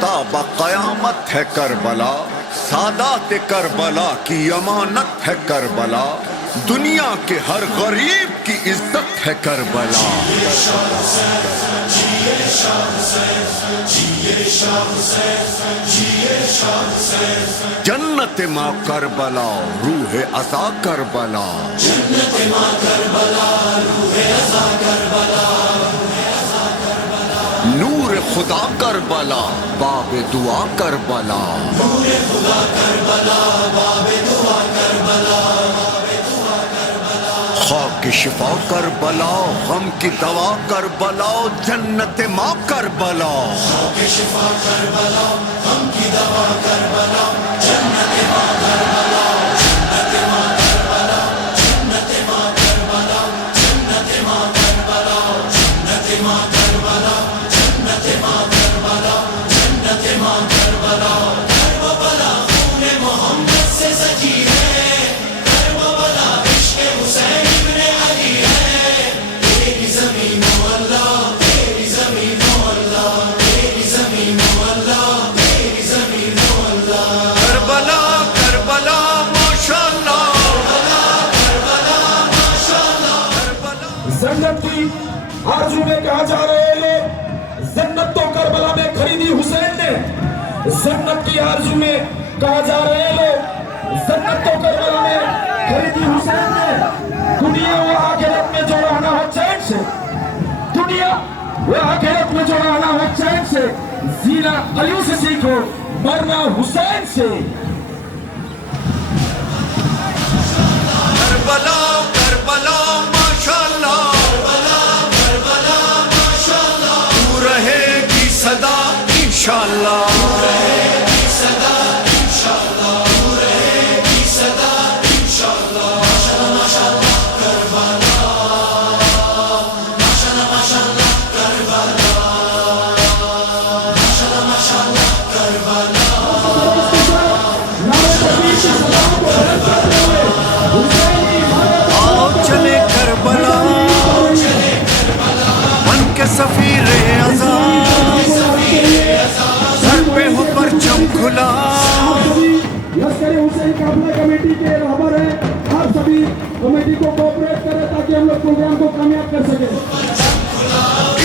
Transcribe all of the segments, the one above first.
ताबा क़यामत है Karbala, Sadat Karbala की अमानत है करबला, दुनिया के हर गरीब की इज्जत है करबला। जन्नत माँ करबला रूह अज़ा करबला, नूर खुदा करबला बाब दुआ करबला, खाक शिफा करबला गम की दवा करबला, जन्नत माँ करबला। जन्नत की आरज़ू में कहा जा रहे हैं लोग, जन्नत तो करबला में खरीदी हुसैन ने। जन्नत की आरज़ू में कहा जा रहे हैं लोग, जन्नत तो करबला में खरीदी हुसैन ने। दुनिया वो आखिरत में जो रहना हो चैन से, दुनिया वो आखिरत में जो रहना हो चैन से, जीना अली से सीखो मरना हुसैन से। करबला करबला माशाअल्लाह, तू रहेगी सदा इंशाअल्लाह। सफीरे अज़ा सर पे हो परचम खुला, लश्कर हुसैन काफिला कमेटी के रहबर हैं, आप सभी कमेटी को कोऑपरेट करें ताकि हम लोग प्रोग्राम को कामयाब कर सकें।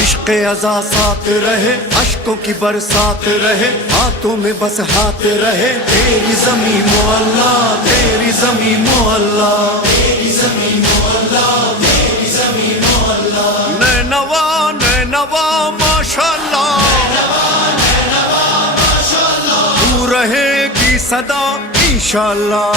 इश्क़ अज़ा साथ रहे, अश्कों की बरसात रहे, हाथों में बस हाथ रहे, तेरी ज़मीं मोहल्ला, तेरी ज़मीं मोहल्ला, तेरी ज़मीं मोहल्ला, तेरी ज़मीं मोहल्ला। नैनवा नैनवा माशाअल्लाह, तू रहेगी सदा इंशाअल्लाह।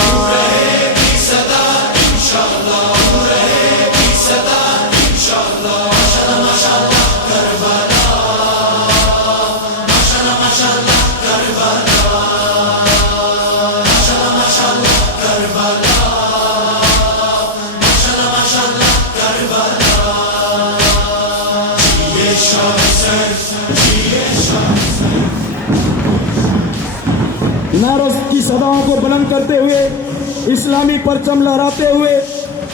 नारों की सदाओं को बुलंद करते हुए, इस्लामी परचम लहराते हुए,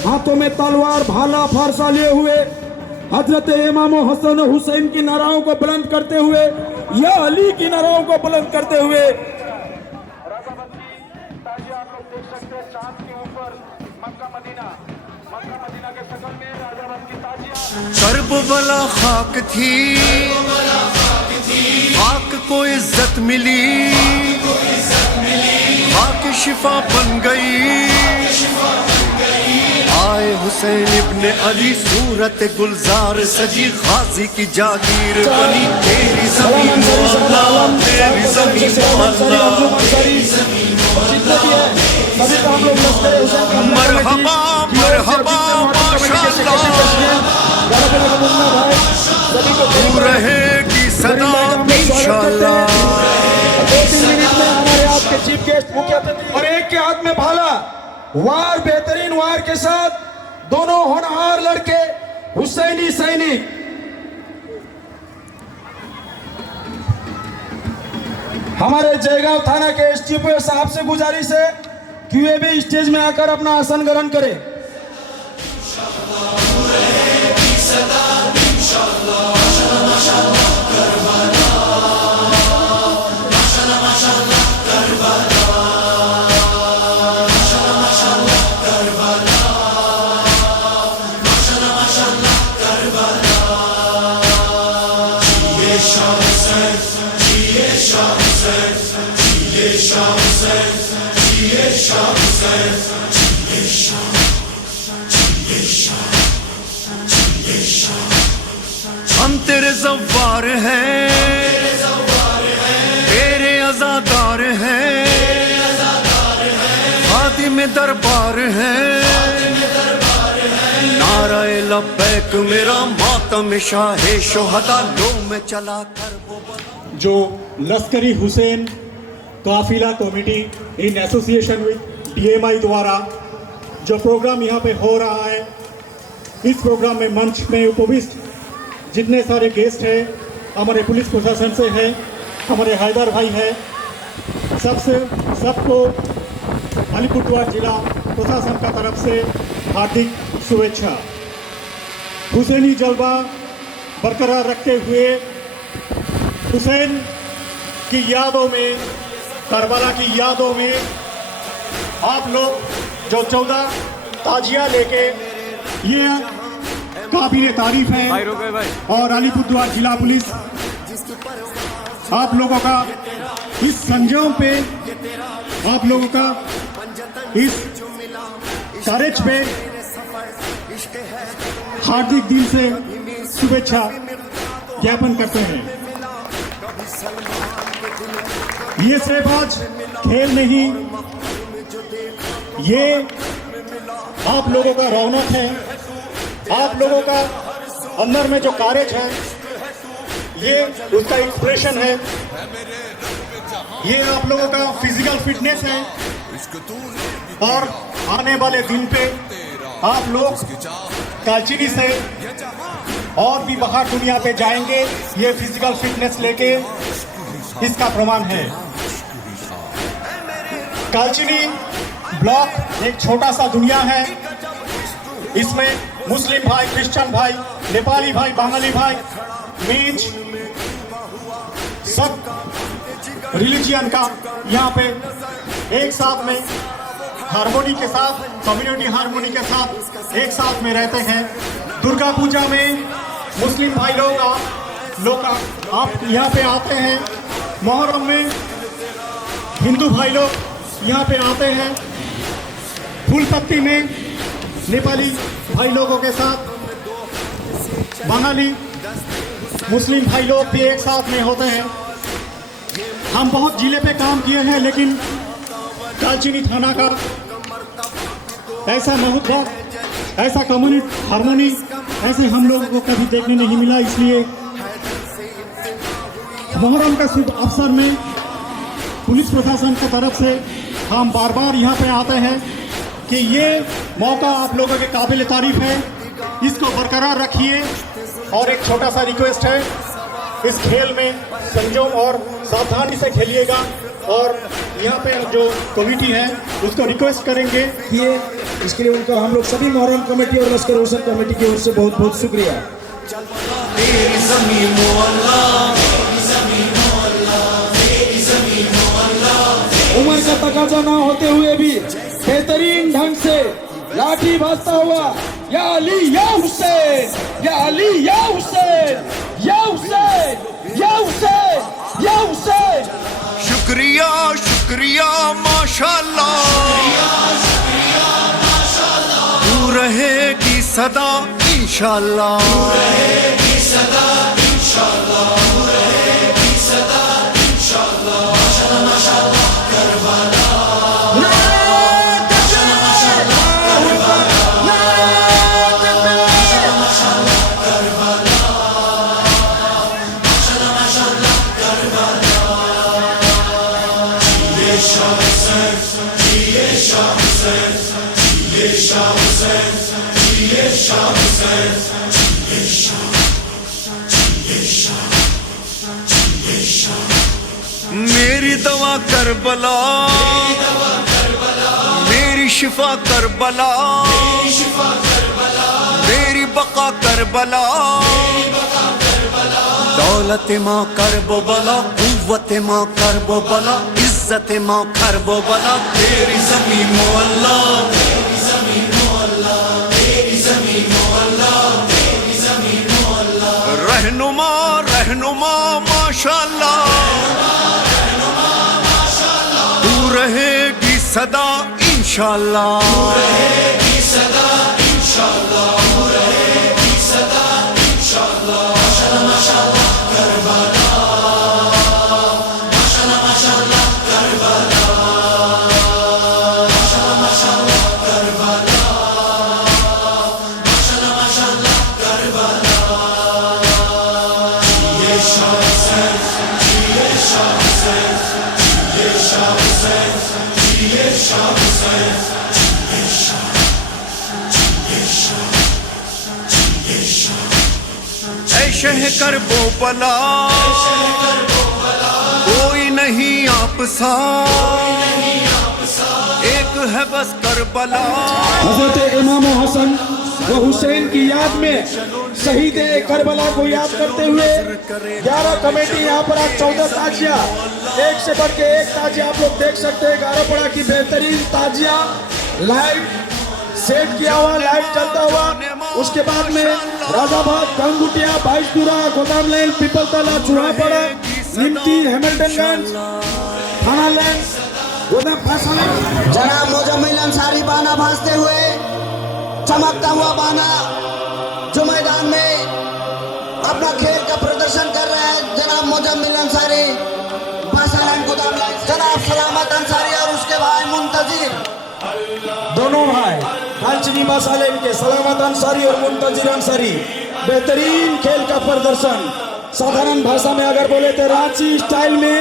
हाथों में तलवार भाला फारसा लिए हुए, हजरत इमाम हसन हुसैन की नाराओं को बुलंद करते हुए, या अली की नाराओं को बुलंद करते हुए, करबला खाक थी, खाक को इज्जत मिली, खाक शिफा बन गई। आए हुसैन इब्ने अली सूरत गुलजार सजी, गाजी की जागीर बनी, तेरी ज़मीं मोहल्ला, तेरी ज़मीं मोहल्ला। मरहबा मरहबा माशाअल्लाह, तू रहेगी सदा इंशाअल्लाह। हमारे आपके चीफ गेस्ट मुख्य अतिथि और एक के हाथ में भाला, वार बेहतरीन वार के साथ दोनों होनहार लड़के हुसैनी सैनिक। हमारे जयगांव थाना के एसडीपीओ साहब से गुजारिश है कि वे भी स्टेज में आकर अपना आसन ग्रहण करें। हम तेरे ज़व्वार हैं, तेरे अज़ादार हैं, खादिम दरबार हैं, नाराए लब्बैक मेरा मातम शाहे शुहदा लो में चला कर वो जो लश्करी हुसैन काफिला committee in association with DMI द्वारा जो प्रोग्राम यहाँ पे हो रहा है, इस प्रोग्राम में मंच में उपविष्ट जितने सारे गेस्ट हैं, हमारे पुलिस प्रशासन से हैं, हमारे हैदर भाई हैं, सबको अलीपुरद्वार जिला प्रशासन का तरफ से हार्दिक शुभेच्छा। हुसैनी जलवा बरकरार रखते हुए हुसैन की यादों में, करबला की यादों में आप लोग जो 14 ताजिया लेके ये काबिल तारीफ है और अलीपुरद्वार जिला पुलिस आप लोगों का इस संजम पे, आप लोगों का इस करेज पे हार्दिक दिल से शुभेच्छा ज्ञापन करते हैं। ये सिर्फ आज खेल नहीं, ये आप लोगों का रौनक है, आप लोगों का अंदर में जो करेज है, ये उसका एक्सप्रेशन है, ये आप लोगों का फिजिकल फिटनेस है और आने वाले दिन पे आप लोग कालचिनी से और भी बाहर दुनिया पे जाएंगे, ये फिजिकल फिटनेस लेके इसका प्रमाण है। कालचिनी ब्लॉक एक छोटा सा दुनिया है, इसमें मुस्लिम भाई, क्रिश्चियन भाई, नेपाली भाई, बंगाली भाई, मीज सब रिलीजियन का यहाँ पे एक साथ में हार्मोनी के साथ, कम्युनिटी हार्मोनी के साथ एक साथ में रहते हैं। दुर्गा पूजा में मुस्लिम भाई लोग आप यहाँ पे आते हैं, मुहर्रम में हिंदू भाई लोग यहाँ पे आते हैं, फूल पत्ती में नेपाली भाई लोगों के साथ बंगाली मुस्लिम भाई लोग भी एक साथ में होते हैं। हम बहुत जिले पे काम किए हैं, लेकिन कालचिनी थाना का ऐसा मोहब्बत, ऐसा कम्युनिटी हार्मोनी ऐसे हम लोगों को कभी देखने नहीं मिला। इसलिए मुहर्रम का शुभ अवसर में पुलिस प्रशासन की तरफ से हम बार बार यहाँ पे आते हैं कि ये मौका आप लोगों के काबिल तारीफ है, इसको बरकरार रखिए। और एक छोटा सा रिक्वेस्ट है, इस खेल में संयम और सावधानी से खेलिएगा और यहाँ पे जो कमेटी है उसको रिक्वेस्ट करेंगे कि इसके लिए उनको हम लोग सभी मुहर्रम कमेटी और लश्कर हुसैन कमेटी की ओर से बहुत बहुत शुक्रिया। तेरी ज़मीं मोहल्ला, उम्र का तकाजा ना होते हुए भी बेहतरीन ढंग से लाठी भाजता हुआ या अली या हुसैन, या अली या हुसैन, या हुसैन, या हुसैन, या हुसैन। शुक्रिया शुक्रिया माशाल्लाह, तू रहेगी सदा इंशाल्लाह, मेरी दवा करबला, मेरी शिफा करबला, मेरी बका करबला, दौलत माँ करबो बला, कुव्वत माँ करबो बला, इज्जत माँ करबो बला, तेरी ज़मीं मोहल्ला, तेरी ज़मीं मोहल्ला, तेरी ज़मीं मोहल्ला, तेरी ज़मीं मोहल्ला। रहनुमा रहनुमा माशाल्लाह, तू रहेगी सदा इंशाअल्लाह। ऐ शह कर वो बला कोई नहीं आप सा, एक है बस करबला। हजरत इमाम हसन व हुसैन की याद में शहीद करबला को याद करते हुए 11 कमेटी यहाँ पर आज 14 ताजिया, एक से बढ़ के एक ताजिया आप लोग देख सकते हैं। 11 पड़ा की बेहतरीन ताजिया लाइव सेट किया हुआ, लाइव चलता हुआ। उसके बाद में राजाबाद, गंगुटिया, 22 गोदाम लाइन, पीपल तला, चूहापड़ा, निमती, हैमिल्टनगंज, थाना लैंड, गोदाम फैसला। जनाब मुजम्मिल अंसारी बाना भांजते हुए, चमकता हुआ बाना जो मैदान में अपना खेल का प्रदर्शन कर रहे हैं। जनाब मुजम्मिल अंसारी, बासालैंड, गोदाम लाइन, जनाब सलामत अंसारी और उसके भाई मुंतजिर, दोनों भाई कांचनी बासालैंड के सलामत अंसारी और मुंतजिर अंसारी, बेहतरीन खेल का प्रदर्शन। साधारण भाषा में अगर बोले तो रांची स्टाइल में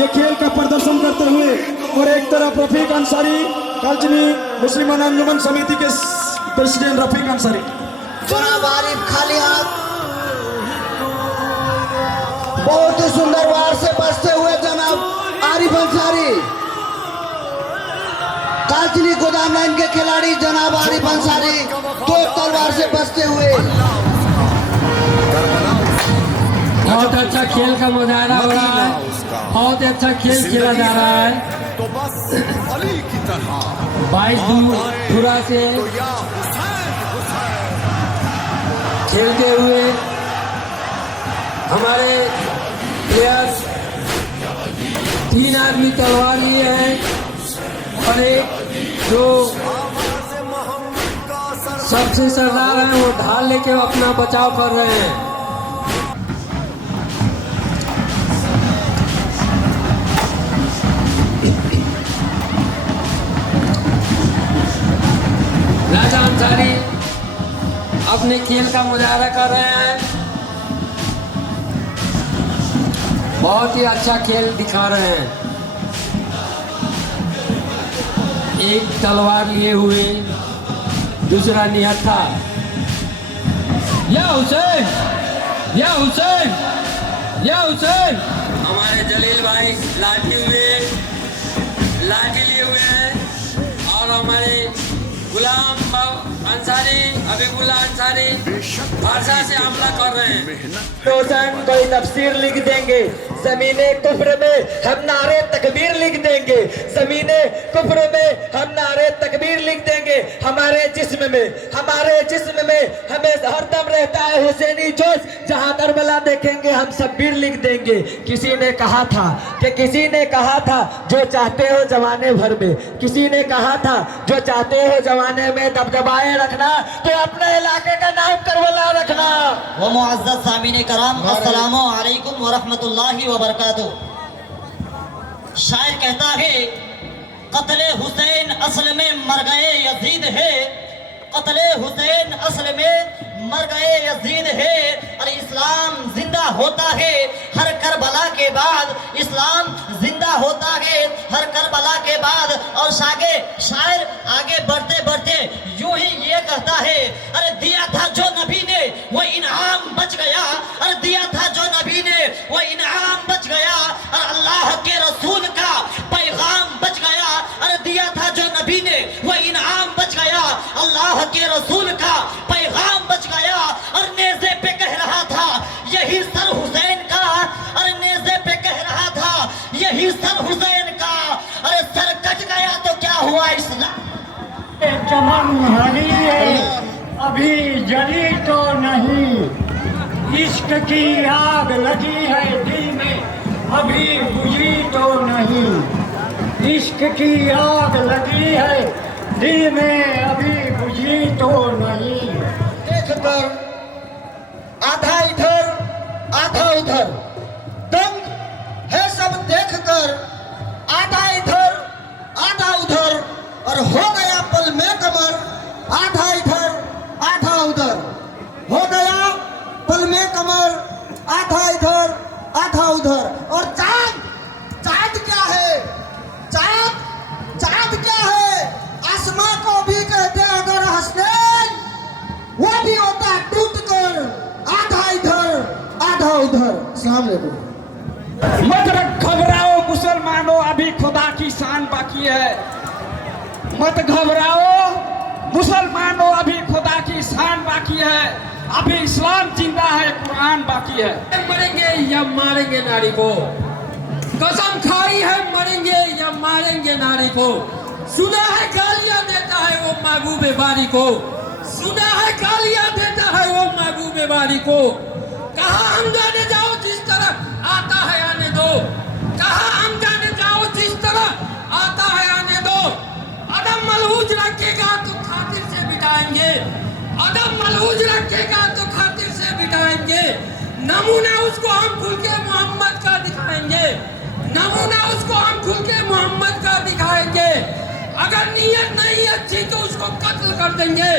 ये खेल का प्रदर्शन करते हुए, और एक तरफ रफीक अंसारी, कांचनी मुस्लिम अंजुमन समिति के प्रेसिडेंट रफीक अंसारी। जनाब आरिफ खाली हाथ बहुत ही सुंदर वार से बचते हुए जनाब आरिफ अंसारी, कांचनी गोदाम लाइन के खिलाड़ी जनाब आरिफ अंसारी दो तलवार से बचते हुए। बहुत अच्छा खेल का मुजाहरा हो रहा है, बहुत अच्छा खेल खेला जा रहा है। 22 से खेलते हुए हमारे प्लेयर्स 3 आदमी तलवार लिए हैं और एक जो सबसे सरदार हैं वो ढाल लेके अपना बचाव कर रहे हैं। राजा अंसारी अपने खेल का मुजाहरा कर रहे हैं, बहुत ही अच्छा खेल दिखा रहे हैं। एक तलवार लिए हुए, दूसरा निहत्था। या हुसैन, या हुसैन, या हुसैन। हमारे जलील भाई लाठी लिए हुए हैं और हमारे गुलाम अंसारी, हबीबुल्लाह अंसारी भाषा से हमला कर रहे हैं। रोजान कोई तफसीर लिख देंगे, जमीने कुफ्र में हम नारे तकबीर लिख देंगे, जमीने कुफ्र में हम नारे तकबीर लिख देंगे। हमारे जिस्म में हमें हरदम रहता है हुसैनी जोश, जहां करबला देखेंगे हम शब्बीर लिख देंगे। किसी ने कहा था जो चाहते हो जमाने भर में, किसी ने कहा था जो चाहते हो जमाने में दबदबाए रखना तो अपने इलाके का नाम करबला रखना। वो मुअज़्ज़ज़ सामीने कराम, अस्सलामु अलैकुम व रहमतुल्लाहि व बरकातुहू। शायर कहता है, कत्ले हुसैन असल में मर गए यजीद है, कत्ले हुसैन असल में मर गए यजीद है, और इस्लाम जिंदा होता है हर करबला के बाद, इस्लाम जिंदा होता है हर करबला के बाद। और शायर आगे बढ़ते बढ़ते यूं ही ये कहता है, अरे दिया था जो नबी ने वो इनाम बच गया, अरे दिया था जो नबी ने वो इनाम बच गया, और अल्लाह के रसूल का पैगाम बच गया। अरे दिया था जो नबी ने वो इनाम बच गया, अल्लाह के रसूल का पैगाम बच गया। और नेज़े पे कह रहा था यही सर हुसैन का, अरे नेज़े पे कह रहा था यही सर हुसैन का, अरे सर कट गया तो क्या हुआ इस्लाम। चमन हरी है अभी जली तो नहीं, इश्क की आग लगी है दिल में अभी बुझी तो नहीं, इश्क की आग लगी है दिल में अभी बुझी तो नहीं। देखकर आधा इधर आधा उधर, दंग है सब देखकर आधा इधर आधा उधर, और हो गया पल में कमर आधा इधर आधा उधर, हो गया पल में कमर आधा इधर आधा उधर। और चांद, चांद क्या है? चांद, चांद क्या है? आसमां को भी कहते हैं अगर हसनैन, वो भी होता है टूट कर आधा इधर आधा उधर। अस्सलाम वालेकुम। मत घबराओ मुसलमानों, अभी खुदा की शान बाकी है। मत घबराओ मुसलमानों, अभी खुदा की शान बाकी है। अभी इस्लाम जिंदा है, कुरान बाकी है। मरेंगे या मारेंगे नारी को, कसम खाई है मरेंगे या मारेंगे नारी को। सुना है गालियां देता है वो महबूबे बारी को, सुना है गालियां देता है वो महबूबे बारी को। कहा हम जाने जाओ जिस तरह आता है आने दो, कहा हम जाने जाओ जिस तरह आता है आने दो। अदम मलहूज रखेगा तो खातिर से बिठाएंगे, अदम मलहूज रखेगा तो खातिर से बिठाएंगे। नमूना उसको हम खुल के मोहम्मद का दिखाएंगे, नमूना उसको हम खुल के मोहम्मद का दिखाएंगे। अगर नीयत नहीं अच्छी तो उसको कत्ल कर देंगे,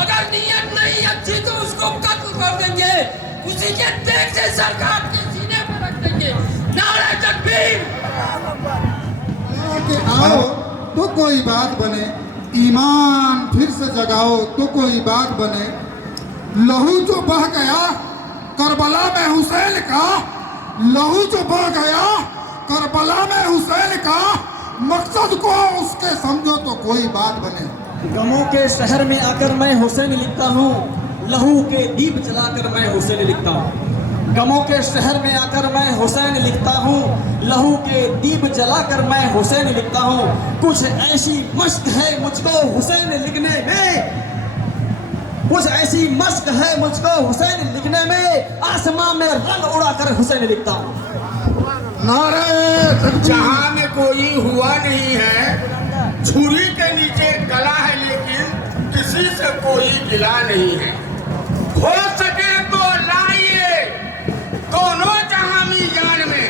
अगर नीयत नहीं अच्छी तो उसको कत्ल कर देंगे। उसी के तेग से सरकार के सीने पर रख देंगे। नारे तकबीर। कि आओ तो कोई बात बने, ईमान फिर से जगाओ तो कोई बात बने। लहू जो बह गया करबला में हुसैन का, लहू जो बह गया करबला में हुसैन का, मकसद को उसके समझो तो कोई बात बने। गमों के शहर में आकर मैं हुसैन लिखता हूँ, लहू के दीप जलाकर मैं हुसैन लिखता हूँ। गमों के शहर में आकर मैं हुसैन लिखता हूँ, लहू के दीप जलाकर मैं हुसैन लिखता हूँ। कुछ ऐसी मश्क है मुझको हुसैन लिखने में, कुछ ऐसी मश्क है मुझको हुसैन लिखने में, आसमां में रंग उड़ाकर हुसैन लिखता हूँ। नारे जहां में कोई हुआ नहीं है, छुरी के नीचे गला है लेकिन किसी से कोई गिला नहीं है। हो सके तो लाइए दोनों जहां मीजान में,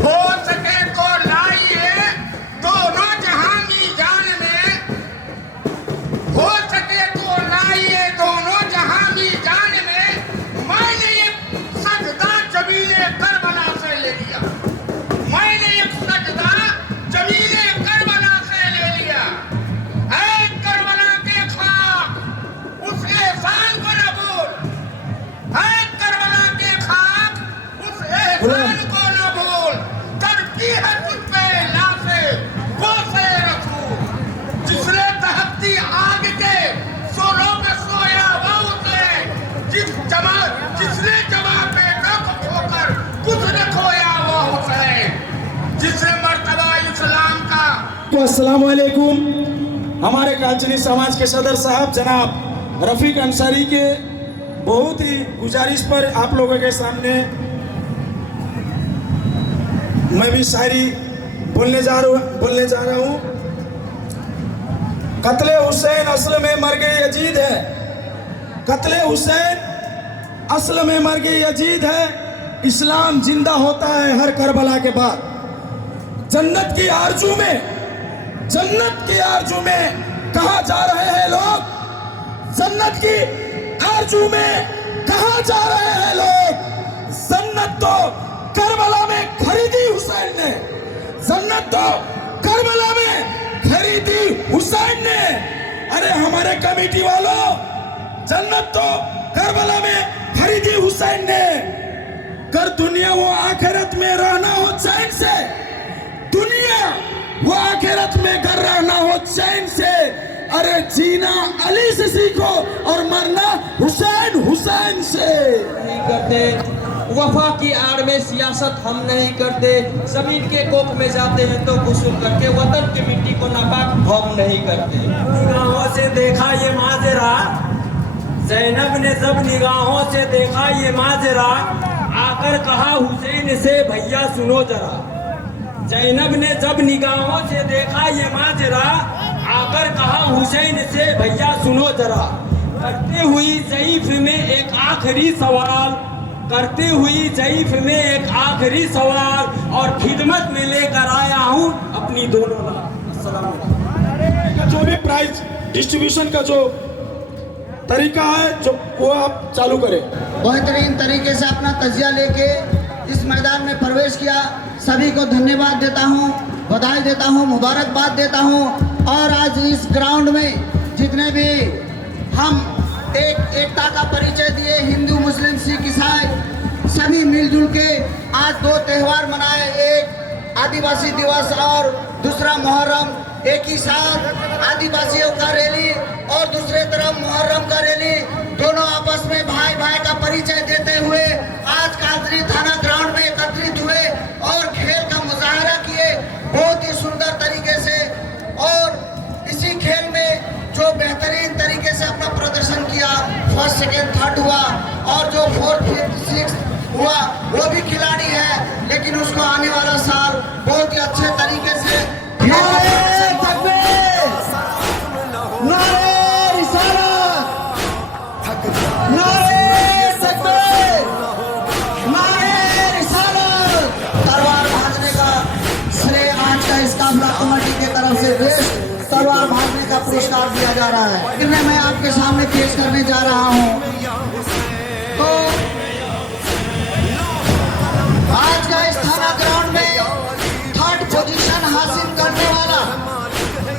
हो सके तो लाइए दोनों जहां मीजान में, हो सके तो लाइए दोनों जहां मीजान में। मैंने एक सजदा जमीने करबला से ले लिया, मैंने एक सजदा जमीने करबला से ले लिया। ऐ करबला के खाक उस एहसान को न भूल, ऐ करबला के खाक उस एहसान को न भूल। करती है तुझ पे लाशे वो से रसूल, जिसने दहकती आग के सोलों में सोया वो उसे, जिसने जमा बेटों को खोकर कुछ न खोया वो हुसैन, जिसने मर्तबा इस्लाम का। तो अस्सलाम वालेकुम। हमारे कालचनी समाज के सदर साहब जनाब रफीक अंसारी के बहुत ही गुजारिश पर आप लोगों के सामने मैं भी शायरी बोलने जा रहा हूँ। कत्ले हुसैन असल में मर गई यजीद है, कत्ले हुसैन असल में मर गई यजीद है। इस्लाम जिंदा होता है हर करबला के बाद। जन्नत की आरज़ू में, जन्नत की आरज़ू में कहाँ जा रहे हैं लोग, जन्नत की आरज़ू में कहाँ जा रहे हैं लोग। जन्नत तो करबला में खरीदी हुसैन ने, जन्नत तो करबला में खरीदी हुसैन ने। अरे हमारे कमेटी वालों, जन्नत तो करबला में खरीदी हुसैन ने। कर दुनिया वो आखिरत में रहना हो चैन से, दुनिया वो आखिरत में कर रहना हो चैन से। अरे जीना अली से सीखो और मरना हुसैन हुसैन से। नहीं करते वफा की आड़ में सियासत हम नहीं करते, जमीन के कोख में जाते हैं तो गुस्ल करके वतन की मिट्टी को नापाक हम नहीं करते। निगाहों से देखा ये माजरा, जैनब ने जब निगाहों से देखा ये माजरा, आकर कहा हुसैन से भैया सुनो जरा, जैनब ने जब निगाहों से देखा ये माजरा, आकर कहा हुसैन से भैया सुनो जरा, करते हुई ज़ईफ में एक आखिरी सवाल, करते हुई ज़ईफ में एक आखिरी सवाल, और खिदमत में लेकर आया हूँ अपनी दोनों लाल। अस्सलाम वालेकुम। जो भी प्राइज डिस्ट्रीब्यूशन का जो तरीका है जो वो आप चालू करें। बेहतरीन तरीके से अपना तजिया लेके इस मैदान में प्रवेश किया। सभी को धन्यवाद देता हूँ, बधाई देता हूँ, मुबारकबाद देता हूँ। और आज इस ग्राउंड में जितने भी हम एकता का परिचय दिए, हिंदू मुस्लिम सिख ईसाई सभी मिलजुल के आज दो त्यौहार मनाए, एक आदिवासी दिवस और दूसरा मुहर्रम। एक ही साथ आदिवासियों का रैली और दूसरे तरफ मुहर्रम का रैली, दोनों आपस में भाई भाई का परिचय देते हुए आज काजरी थाना ग्राउंड में एकत्रित हुए और खेल का मुजाहरा किए बहुत ही सुंदर तरीके से। और इसी खेल में जो बेहतरीन तरीके से अपना प्रदर्शन किया, फर्स्ट सेकेंड थर्ड हुआ, और जो फोर्थ फिफ्थ सिक्स हुआ वो भी खिलाड़ी है, लेकिन उसको आने वाला साल बहुत ही अच्छे तरीके से तलवार भागने का पुरस्कार दिया जा रहा है। इन्हें मैं आपके सामने पेश करने जा रहा हूं। तो आज का इस थाना ग्राउंड में थर्ड पोजीशन हासिल करने वाला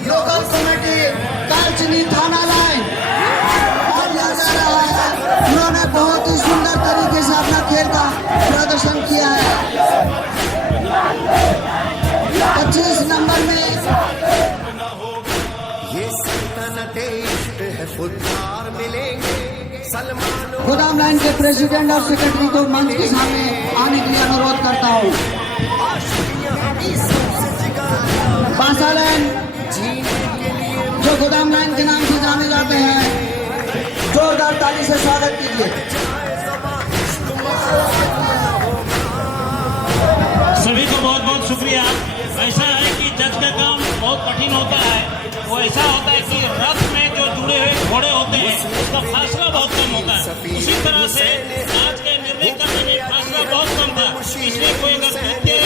लोकल कमेटी कालचिनी थाना लाइन और जा रहा है। उन्होंने बहुत ही सुंदर तरीके से अपना खेल का प्रदर्शन किया है। 25 नंबर में गोदाम लाइन के प्रेसिडेंट और सेक्रेटरी को मंच के सामने आने के लिए अनुरोध करता हूँ। पासा लाइन जो गोदाम लाइन के नाम से जाने जाते हैं, जोरदार ताली से स्वागत कीजिए। सभी को बहुत बहुत शुक्रिया। ऐसा है कि जज का काम बहुत कठिन होता है। वो ऐसा होता है कि रथ में जो जुड़े हुए घोड़े होते हैं उसका फासला बहुत कम होता है। उसी तरह से आज के निर्णय करने में फासला बहुत कम था, इसलिए कोई अगर तृतीय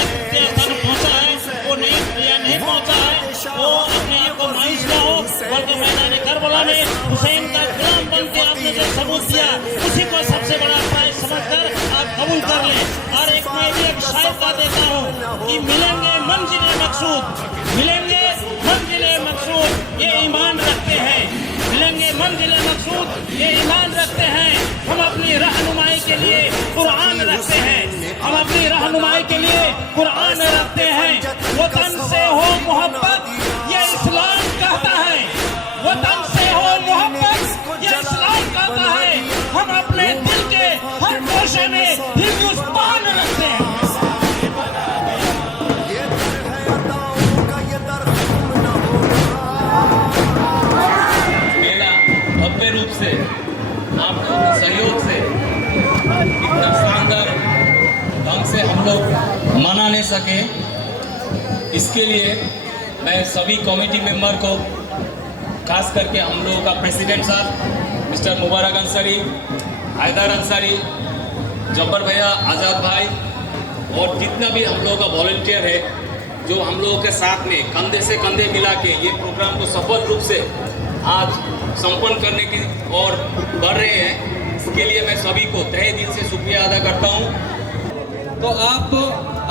स्थान पहुंचा है वो नहीं पहुंचा है, वो अपने ये को मायूस न हो, बल्कि मैदान करबला में हुसैन का गुलाम बन के आपने जो सबूत दिया उसी को सबसे बड़ा प्राइज समझकर आप कबूल कर लें। और एक मैं भी एक शायर का देता हूँ कि मिलेंगे मंजिले मकसूद, मिलेंगे मंजिले मकसूद ये ईमान रखते हैं, मिलेंगे मंजिले मकसूद ये ईमान रखते हैं। हम अपनी रहनुमाई के लिए कुरान रखते हैं, हम अपनी रहनुमाई के लिए कुरान रखते हैं। वतन से हो मोहब्बत ये इस्लाम कहता है, वतन से हो मोहब्बत ये इस्लाम कहता है। हम अपने दिल के हर कोशे में हिंदुस्तान रखते हैं। भव्य रूप से आप लोगों के सहयोग से इतना शानदार ढंग से हम लोग मना नहीं सके, इसके लिए मैं सभी कमेटी मेंबर को, खास करके हम लोगों का प्रेसिडेंट साहब मिस्टर मुबारक अंसारी, हैदर अंसारी, जब्बर भैया, आज़ाद भाई और जितना भी हम लोगों का वॉलंटियर है जो हम लोगों के साथ में कंधे से कंधे मिला के ये प्रोग्राम को सफल रूप से आज संपन्न करने की और बढ़ रहे हैं, इसके लिए मैं सभी को तहे दिल से शुक्रिया अदा करता हूं। तो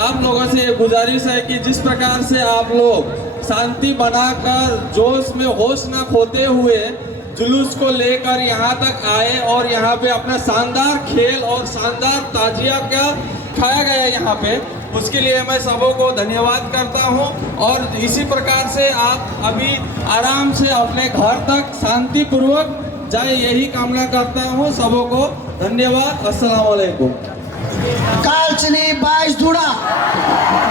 आप लोगों से गुजारिश है कि जिस प्रकार से आप लोग शांति बनाकर जोश में होश न खोते हुए जुलूस को लेकर यहाँ तक आए और यहाँ पे अपना शानदार खेल और शानदार ताजिया का खाया गया यहाँ पे, उसके लिए मैं सबों को धन्यवाद करता हूँ। और इसी प्रकार से आप अभी आराम से अपने घर तक शांतिपूर्वक जाए, यही कामना करता हूँ। सबों को धन्यवाद। अस्सलाम वालेकुम। कालचिनी 22 धुड़ा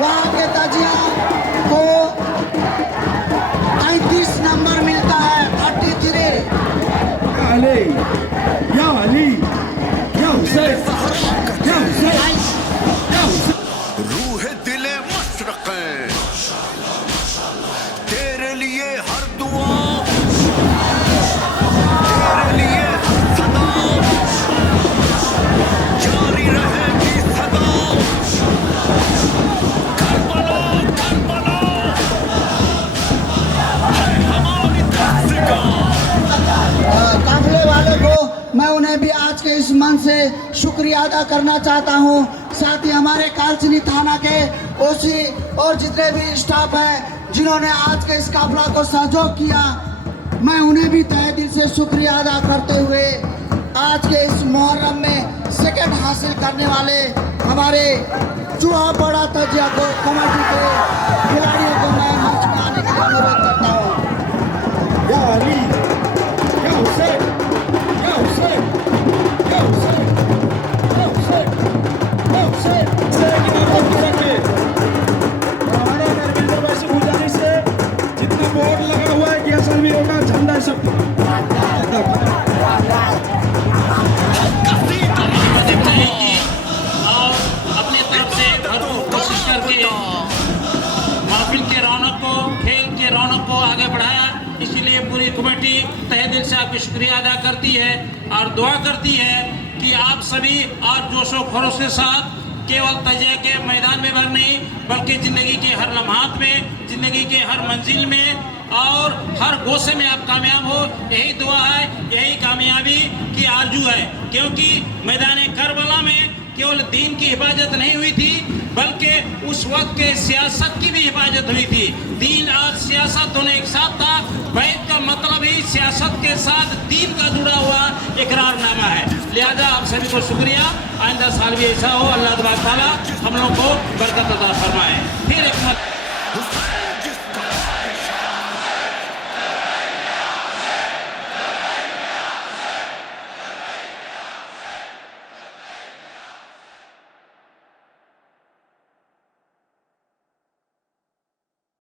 वहाँ के ताजिया को 35 नंबर मिलता है। 33 रूह दिले मशरक़ मैं उन्हें भी आज के इस मन से शुक्रिया अदा करना चाहता हूँ। साथ ही हमारे कालचिनी थाना के ओसी और जितने भी स्टाफ हैं जिन्होंने आज के इस काफिला को सहयोग किया, मैं उन्हें भी तहे दिल से शुक्रिया अदा करते हुए आज के इस मुहर्रम में सेकंड हासिल करने वाले हमारे चूहापाड़ा तजिया को कमेटी के खिलाड़ियों को मैं मंच में आने का अनुरोध करता हूँ। या अली, या हुसैन, या हुसैन, या हुसैन, या हुसैन, या हुसैन। हमारे नरेंद्र भाई से गुजारिश है, जितना बोर्ड लगा हुआ है कि असलमियों का झंडा सब और अपने तरफ से भरपूर कोशिश करके महफिल के रौनक को, खेल के रौनक को आगे बढ़ाया। इसीलिए पूरी कमेटी तहे दिल से आपकी शुक्रिया अदा करती है और दुआ करती है कि आप सभी और जोशो खरोश के साथ केवल तजिया के मैदान में भर नहीं बल्कि ज़िंदगी के हर लम्हात में, ज़िंदगी के हर मंजिल में और हर गोशे में आप कामयाब हो। यही दुआ है, यही कामयाबी की आरजू है। क्योंकि मैदान करबला में केवल दीन की हिफाजत नहीं हुई थी बल्कि उस वक्त के सियासत की भी हिफाजत हुई थी। दीन और सियासत दोनों एक साथ था। बैत का मतलब ही सियासत के साथ दीन का जुड़ा हुआ इकरारनामा है। लिहाजा आप सभी को शुक्रिया। आइंदा साल भी ऐसा हो, अल्लाह तबारक तआला हम लोग को बरकत अता फरमाए। फिर एक